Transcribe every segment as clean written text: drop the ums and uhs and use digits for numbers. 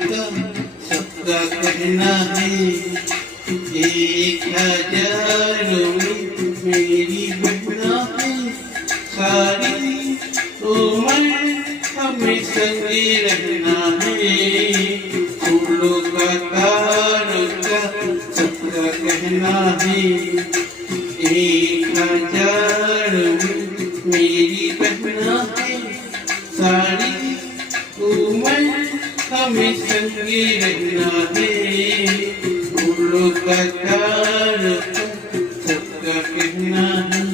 सबका कहना है 1000 में मेरी बहना है सारी उम्र हमें संगे रहना है फूलों का तारों का सबका कहना है 1000 में मेरी बहना है सारी उम्र हमें संगे रहना है फूलों का तारों का सबका कहना है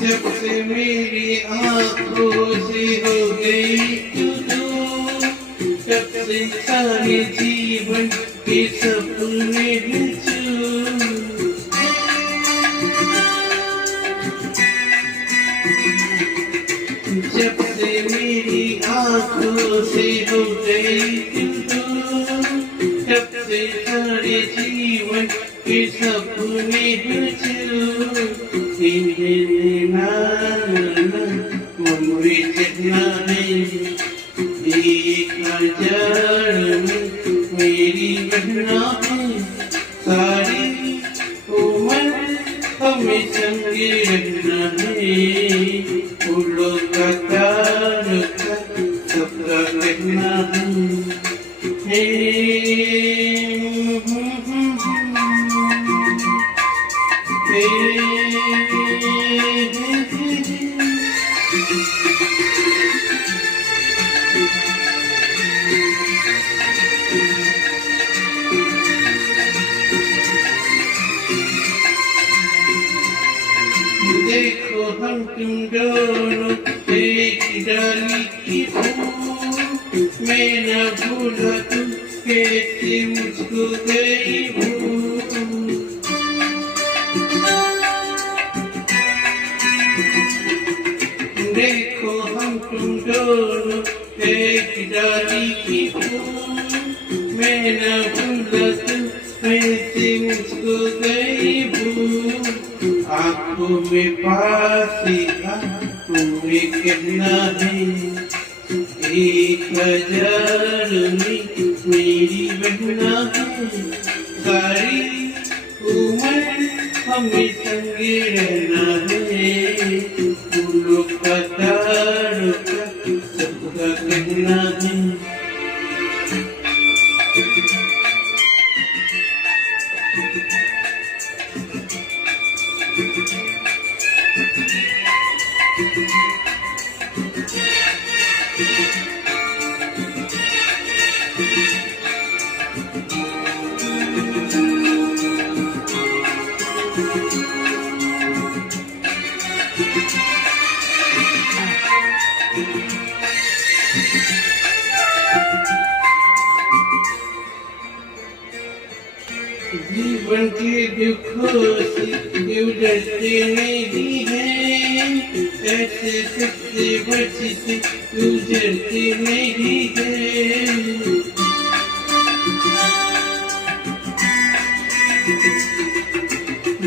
जब से मेरी आँखों से हो गई तू दूर तब से सारे जीवन के सपने हैं चूर जब से मेरी आँखों से हो गई तू दूर तब से सारे जीवन के सपने हैं चूर मुझे चलना है 1000 में मेरी बहना है सारी उम्र हमें संगे रहना है फूलों का तारों का सबका कहना है देखो हम तुम दोनों एक डाली की फूल मैं न भूला तुम कैसे मुझको गई भूल देखो हम तुम दोनों एक डाली की फूल मैं न भूला तुम कैसे मुझको गई भूल आँखों में पास तुम्हें कहना है 1000 में मेरी बहना है सारी उम्र हमें संगे रहना है फूलों का तारों का सबका कहना है जीवन के दुखों से गुजरते नहीं हैं ऐसे सबसे बचते गुजरते नहीं हैं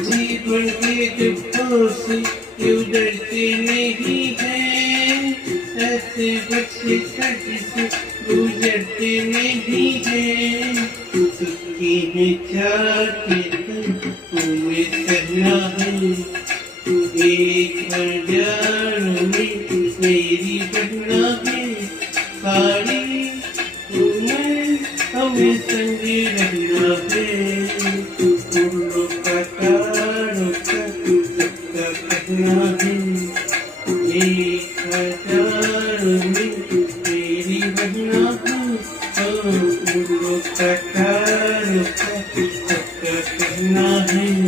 जीवन के दुखों से गुजरते नहीं हैं ऐसे बचते सबसे गुजरते नहीं हैं सुखी में जाके तुम्हें सहना है 1000 में मेरी बहना है सारी उम्र हमें संगे रहना है फूलों का तारों का सबका कहना है 1000 में उड़ो तक कहना है